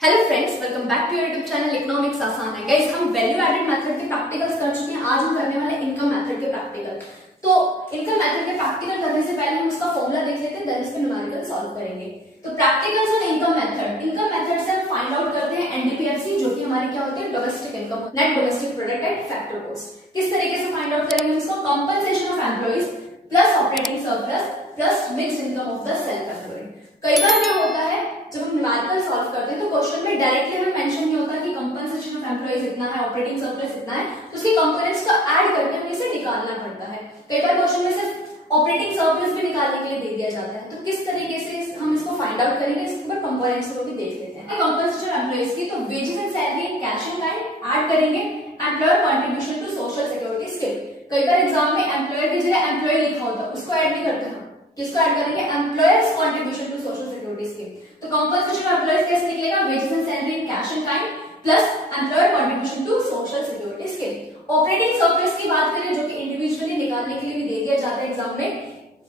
Hello friends, welcome back to your YouTube channel economics आसान है। Guys, हम value added method के practicals कर चुके हैं। आज हम करने वाले इनकम मेथड के प्रैक्टिकल। तो इनकम मेथड के प्रैक्टिकल करने से पहले हम उसका फॉर्मूला देख लेते हैं, देन इसके न्यूमेरिकल सॉल्व करेंगे। तो प्रैक्टिकल्स ऑन इनकम मेथड से हम फाइंड आउट करते हैं एनडीपीएफसी, जो कि हमारी क्या होती है, domestic income, net domestic product and factor cost. किस तरीके से फाइंड आउट करेंगे इसको? Compensation of employees plus operating surplus plus mix income of the self employed. कई बार क्या होता है, जब हम न्यूमेरिकल सॉल्व करते हैं तो क्वेश्चन में डायरेक्टली हमें मेंशन नहीं होता कि कंपनसेशन ऑफ एम्प्लॉइज इतना है, ऑपरेटिंग सरप्लस इतना है, तो उसके कंपोनेंट्स को ऐड करके हमें इसे निकालना पड़ता है। कई बार क्वेश्चन में सिर्फ ऑपरेटिंग सरप्लस भी निकालने के लिए दे दिया जाता है। तो किस तरीके से हम इसको फाइंड आउट करेंगे, इसके ऊपर कंपोनेंट्स को भी देख लेते हैं। कंपनसेशन ऑफ एम्प्लॉइज की, तो wages and salary in cash and kind add करेंगे, employer contribution to social security scheme. कई बार एग्जाम में एम्प्लॉयर की जगह एम्प्लॉय लिखा होता है, उसको ऐड नहीं करते हम। किसको ऐड करेंगे? Employers contribution to social security scheme. तो कंपनसेशन ऑफ एम्प्लॉयज कैसे निकलेगा? Wages and salary in cash and kind plus employer contribution to social security scheme. Operating surplus की बात करें, जो कि इंडिविजुअली निकालने के लिए भी दे दिया जाता है एग्जाम में,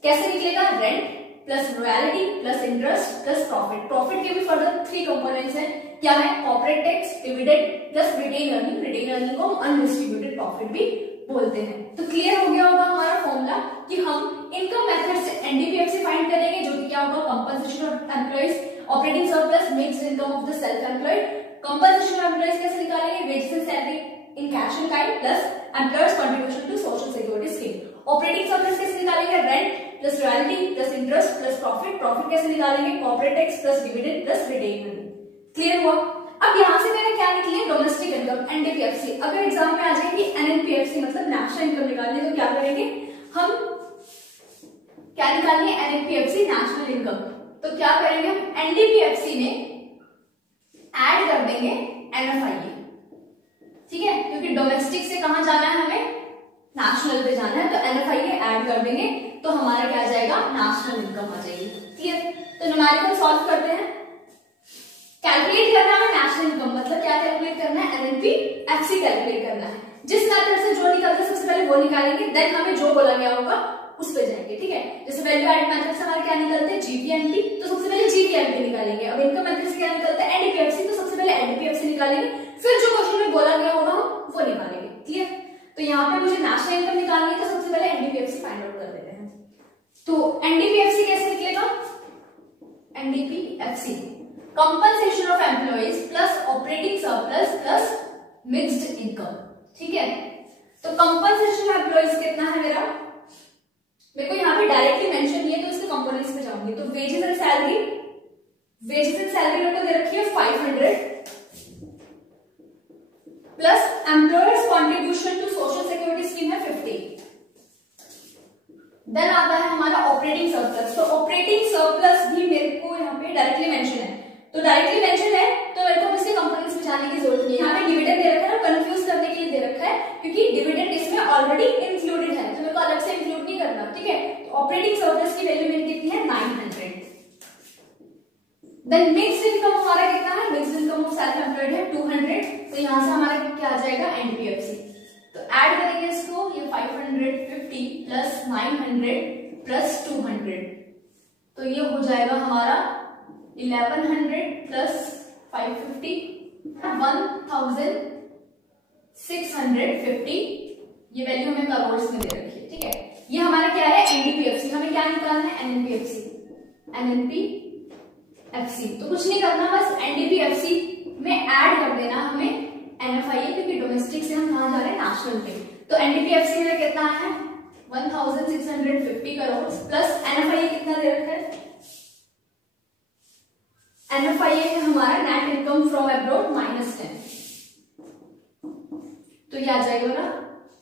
कैसे निकलेगा? Rent plus royalty plus interest plus profit. Profit के भी फर्दर 3 कंपोनेंट्स हैं। क्या है? Corporate tax, dividend plus retained earning. Retained earning को अनडिस्ट्रीब्यूटेड प्रॉफिट भी बोलते हैं। तो क्लियर हो गया होगा हमारा फॉर्मूला कि हम इनकम मेथड से एनडीपीएफसी फाइंड करेंगे, जो कि क्या होगा? Compensation of employees, operating surplus, mixed income of the self employed. Compensation of employees कैसे निकालेंगे? Wages and salary in cash and kind plus employers contribution to social security scheme. Operating surplus कैसे निकालेंगे? Rent plus royalty plus interest plus profit. Profit कैसे निकालेंगे? Corporate tax plus dividend plus retained earning. Clear हुआ? अब यहाँ से मैंने क्या निकली? Domestic income, NDPFC. अगर एग्जाम में आ जाएगी एनएनपीएफसी मतलब नेशनल इनकम निकालनी, तो क्या करेंगे हम? क्या निकालनी है? एनएनपीएफसी, नेशनल इनकम। तो क्या करेंगे हम? एनडीपीएफसी में ऐड कर देंगे एनएफआईए, ठीक है, क्योंकि डोमेस्टिक से कहां जाना है हमें? नेशनल पे जाना है। तो एनएफआईए ऐड कर देंगे तो हमारा क्या आ जाएगा? नेशनल इनकम आ जाएगी। क्लियर? तो न्यूमेरिकल सॉल्व करते हैं। कैलकुलेट करना है नेशनल इनकम, मतलब क्या कैलकुलेट करना है? एनएनपीएफसी कैलकुलेट करना है। जिस मेथड से जो निकलता है सबसे पहले वो निकालेंगे, देन हमें जो बोला गया होगा उस पे जाएंगे, ठीक है। जैसे वैल्यू एडेड मेथड से हमारे क्या निकलते हैं? जीपीएमपी, तो सबसे पहले जीपीएमपी निकालेंगे। अब इनकम मेथड से क्या निकलता है? एनडीपीएफसी, तो सबसे पहले एनडीपीएफसी निकालेंगे, फिर जो क्वेश्चन में बोला गया होगा हम वो निकालेंगे। क्लियर? तो यहाँ पे मुझे नेशनल इनकम निकालनी है, तो सबसे पहले एनडीपीएफसी फाइंड आउट कर देते हैं। तो एनडीपीएफसी कैसे निकलेगा? NDPFC compensation of employees plus operating surplus plus mixed income, ठीक है। तो कंपनसेशन ऑफ एम्प्लॉइज कितना है मेरा? मेरे को यहाँ पे डायरेक्टली मेंशन नहीं है, तो इसके कंपोनेंट्स पे जाऊंगी। तो वेजेस एंड सैलरी मेरे को दे रखी है 500 plus employers contribution to social security scheme है 50। देन आता है हमारा ऑपरेटिंग सरप्लस। तो ऑपरेटिंग सरप्लस भी मेरे को यहाँ पे डायरेक्टली मेंशन है, तो डायरेक्टली मेंशन है तो मेरे को इसके कंपोनेंट्स में जाने की जरूरत नहीं है। यहाँ पे डिविडेंड दे रखा है ना, कंफ्यूज करने के लिए दे रखा है, क्योंकि डिविडेंड इसमें ऑलरेडी इंक्लूडेड है, तो मेरे को अलग से इंक्लूड नहीं करना, ठीक है। तो ऑपरेटिंग सरप्लस की वैल्यू मेरी कितनी है? 900। देन मिक्स्ड इनकम हमारा कितना है? Mixed income of self employed है 200। तो यहाँ से हमारा क्या आ जाएगा? एनडीपीएफसी। तो ऐड करेंगे इसको, ये 550 प्लस 900 प्लस 200, तो ये हो जाएगा हमारा 1100 प्लस 550 1650। ये वैल्यू हमें करोड़ में दे रखी है, ठीक है। ये हमारा क्या है? एनडीपीएफसी। हमें क्या निकालना है? एनएनपीएफसी। तो कुछ नहीं करना, बस एनडीपीएफसी में ऐड कर देना हमें एनएफआईए, क्योंकि डोमेस्टिक से हम कहां जा रहे हैं? नेशनल पे। तो एनडीपीएफसी में कितना है? 1650 करोड़ प्लस एनएफआईए कितना दे रखा है? एनएफआईए है हमारा नेट इनकम फ्रॉम अब्रॉड -10, तो ये आ जाएगा ना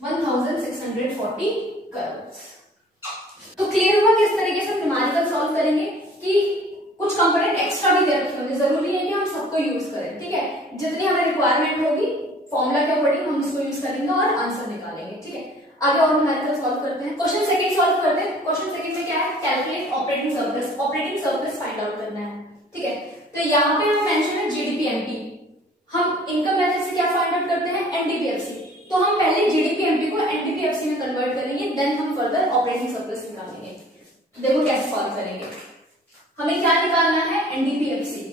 1640 करोड़। तो क्लियर हुआ किस तरीके से न्यूमेरिकल सॉल्व करेंगे कि कुछ कंपोनेंट एक्स्ट्रा भी दे रखे होंगे, जरूरी है कि हम सबको यूज करें, ठीक है। जितनी हमें रिक्वायरमेंट होगी फॉर्मूला के अकॉर्डिंग हम उसको यूज करेंगे और आंसर निकालेंगे, ठीक है। आगे और न्यूमेरिकल सॉल्व करते हैं। क्वेश्चन सेकंड सॉल्व करते हैं। क्वेश्चन सेकंड में क्या है? Calculate operating surplus. Operating surplus find out करना है, ठीक है। तो यहाँ पे हम मेंशन है जीडीपीएमपी। हम इनकम मेथड से क्या फाइंड आउट करते हैं? एनडीपीएफसी। तो हम पहले जीडीपीएमपी को एनडीपीएफसी में कन्वर्ट करेंगे, देन हम फर्दर ऑपरेटिंग सरप्लस निकालेंगे। देखो कैसे सॉल्व करेंगे। हमें क्या निकालना है? एनडीपीएफसी।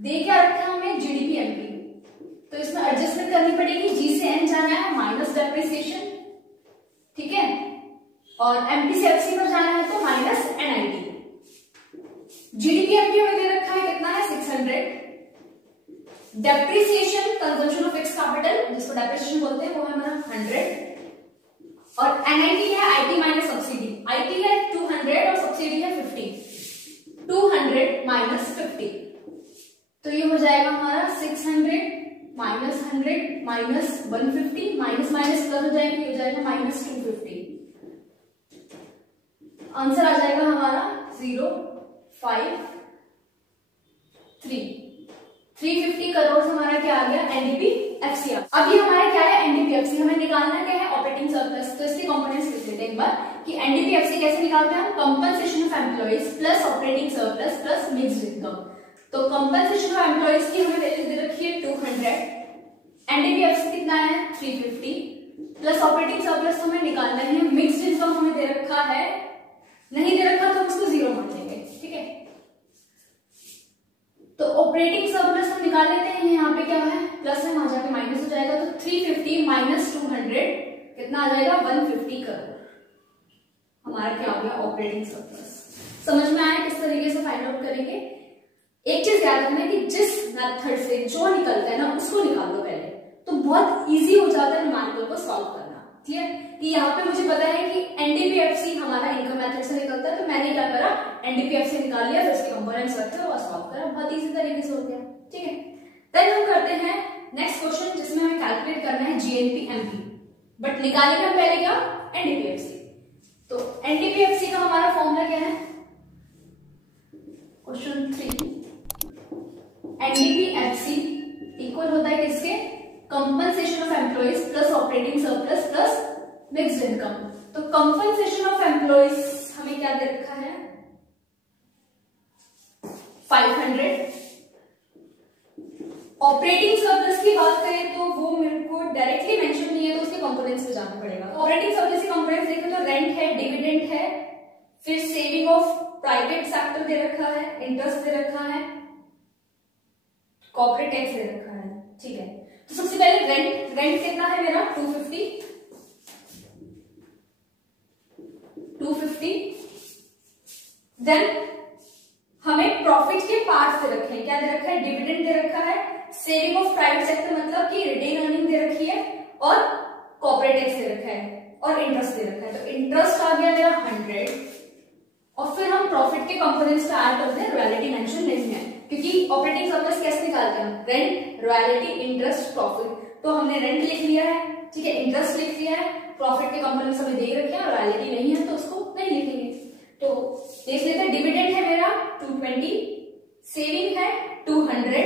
दे क्या रखा है हमें, जीडीपी एमपी, तो इसमें एडजस्टमेंट करनी पड़ेगी, जी से एन जाना है माइनस डेप्रिसिएशन, ठीक है, और एमपी से एफसी पर जाना है तो माइनस एनआईटी। जीडीपी एमपी हमें दे रखा है कितना है 600, depreciation consumption of fixed capital जिसको डेप्रिसिएशन बोलते हैं वो है हमारा 100, और एनआईटी है आईटी माइनस सब्सिडी, आईटी है 200 और सब्सिडी है 50, 200 माइनस 50, तो ये हो जाएगा हमारा 600 minus 100 minus 150, minus minus plus हो जाएगा, ये हो जाएगा माइनस 250, आंसर आ जाएगा हमारा 0, 5, 3, 350 करोड़ हमारा क्या आ गया, एनडीपी एफसी। अब ये हमारा क्या है, एनडीपी एफसी, हमें निकालना क्या है, ऑपरेटिंग सरप्लस, तो इसके कंपोनेंट्स लिख लेते हैं एक बार कि एनडीपी एफसी कैसे निकालते हैं हम, compensation of employees plus operating surplus plus mixed income. तो कंपनसेशन ऑफ एम्प्लॉइज की हमें वैल्यू दे रखी है 200, एनडीपी एफसी कितना है 350, प्लस ऑपरेटिंग सरप्लस हमें निकालना है, मिक्स्ड इनकम हमें दे रखा है, नहीं दे रखा तो उसको 0 मान लेंगे, ठीक है। तो ऑपरेटिंग सरप्लस हम निकाल लेते हैं, यहाँ पे क्या है प्लस है, वहां जाके माइनस हो जाएगा, तो 350 माइनस 200 कितना आ जाएगा 150 करोड़, हमारा क्या हो गया ऑपरेटिंग सरप्लस। समझ में आया किस तरीके से फाइंड आउट करेंगे। एक चीज याद रखना है कि जिस मेथड से जो निकलता है ना उसको निकाल लो पहले, तो बहुत इजी हो जाता है न्यूमेरिकल को सॉल्व करना, क्लियर। कि यहाँ पे मुझे पता है कि एनडीपीएफसी हमारा इनकम मेथड से निकलता है, तो मैंने क्या करा, एनडीपीएफसी निकाल लिया, फिर उसके कंपोनेंट्स रखे और सॉल्व करा, बहुत इजी तरीके से हो गया, ठीक है। देन हम करते हैं नेक्स्ट क्वेश्चन जिसमें हमें कैलकुलेट करना है जीएनपी एमपी, बट निकालेंगे हम पहले क्या, एनडीपीएफसी। तो एनडीपीएफसी का हमारा फॉर्मूला क्या है, क्वेश्चन 3, एनडीपीएफसी इक्वल होता है किसके, compensation of employees plus operating surplus plus mixed income. तो कंपनसेशन ऑफ एम्प्लॉइज हमें क्या दे रखा है 500, ऑपरेटिंग सरप्लस की बात करें तो वो मेरे को डायरेक्टली मेंशन नहीं है, तो उसके कंपोनेंट्स पे जाना पड़ेगा। ऑपरेटिंग सरप्लस के कंपोनेंट्स देखें तो रेंट है, डिविडेंड है, फिर सेविंग ऑफ प्राइवेट सेक्टर दे रखा है, इंटरेस्ट दे रखा है, कॉर्पोरेट टैक्स दे रखा है, ठीक है। तो सबसे पहले रेंट कितना है मेरा 250, देन हमें प्रॉफिट के पार्ट दे रखे हैं, क्या दे रखा है, डिविडेंड दे रखा है, सेविंग ऑफ प्राइवेट सेक्टर मतलब कि रिटेन अर्निंग दे रखी है, और कॉर्पोरेट टैक्स दे रखा है, और इंटरेस्ट दे रखा है। तो इंटरेस्ट आ गया मेरा 100, और फिर हम प्रॉफिट के कंपोनेंट्स का ऐड करते हैं, रॉयल्टी मेंशन नहीं है क्योंकि ऑपरेटिंग सरप्लस कैसे निकालते हैं, रेंट, रॉयल्टी, इंटरेस्ट, प्रॉफिट। तो हमने रेंट लिख लिया है, ठीक है, इंटरेस्ट लिख लिया है, प्रॉफिट के कंपोनेंट्स हमें दे रखे हैं, और रॉयल्टी नहीं है तो उसको नहीं लिखेंगे। तो देख लेते हैं, डिविडेंड है मेरा 220, सेविंग है 200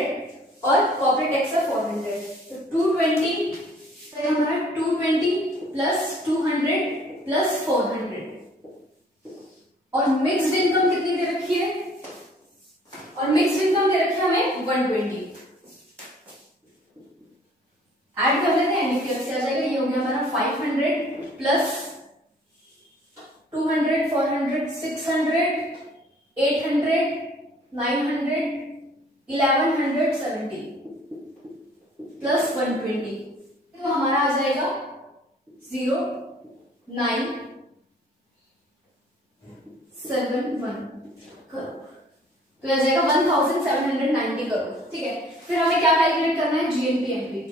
और कॉर्पोरेट टैक्स है 400। तो 220 हमारा 220 प्लस 200 प्लस 400, और मिक्स्ड इनकम कितनी दे रखी है, और मिक्स्ड इनकम दे रखी है हमें 120। ऐड कर लेते हैं, एनडीपीएफसी आ जाएगा, ये हो गया हमारा 500 प्लस 200 400 600 800 900 1170 प्लस 120, तो हमारा आ जाएगा 0 9 7 1 करोड़, तो आ जाएगा 1790 करोड़, ठीक है। फिर हमें क्या कैलकुलेट करना है, जीएनपी एमपी।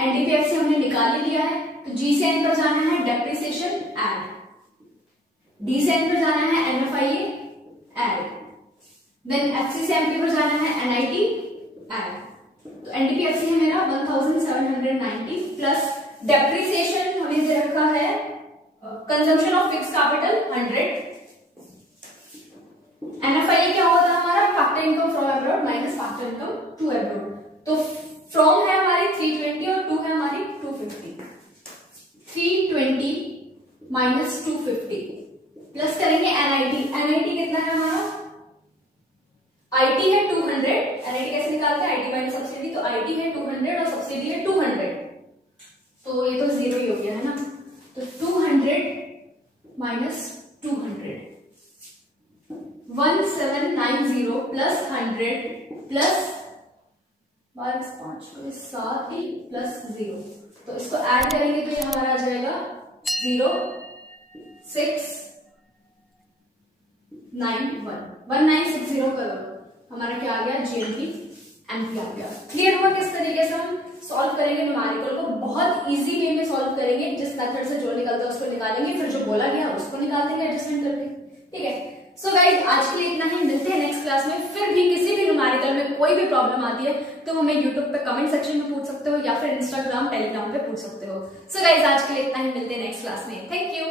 एनडीपीएफसी हमने निकाल ही लिया है, तो जी से एन पर जाना है डेप्रिसिएशन ऐड, डी से एन पर जाना है एनएफआईए ऐड, देन एफसी से एमपी पर जाना है एनआईटी ऐड। तो एनडीपीएफसी है मेरा 1790 प्लस डेप्रिसिएशन हमें दे रखा है consumption of fixed capital 100, NFIA क्या होता है हमारा, factor income from abroad minus factor income to abroad. तो फ्रॉम है हमारी 320 और टू है हमारी 250, 320 माइनस 250 प्लस करेंगे एनआईटी, एनआईटी कितना है हमारा, आईटी है 200, एनआईटी कैसे निकालते हैं, आईटी माइनस सब्सिडी, तो आईटी है 200 और सब्सिडी है 200, तो ये तो 0 ही हो गया है ना। तो 200 माइनस 200 1790 प्लस 100 600 प्लस 7 प्लस 0, तो इसको ऐड करेंगे तो ये हमारा आ जाएगा 1960 करोड़। हमारा क्या आ गया, GMP MP आ गया। क्लियर हुआ किस तरीके से हम सॉल्व करेंगे न्यूमेरिकल को, बहुत इजी वे में सॉल्व करेंगे, जिस मेथड से जो निकलता है उसको निकालेंगे, फिर जो बोला गया उसको निकाल देंगे एडजस्टमेंट करके। ठीक है, सो गाइस आज के लिए इतना ही, मिलते हैं नेक्स्ट क्लास में। फिर भी किसी भी न्यूमेरिकल में कोई भी प्रॉब्लम आती है तो हमें यूट्यूब पे कमेंट सेक्शन में पूछ सकते हो या फिर इंस्टाग्राम टेलीग्राम पे पूछ सकते हो। सो गाइस आज के लिए इतना ही, मिलते हैं नेक्स्ट क्लास में। Thank you.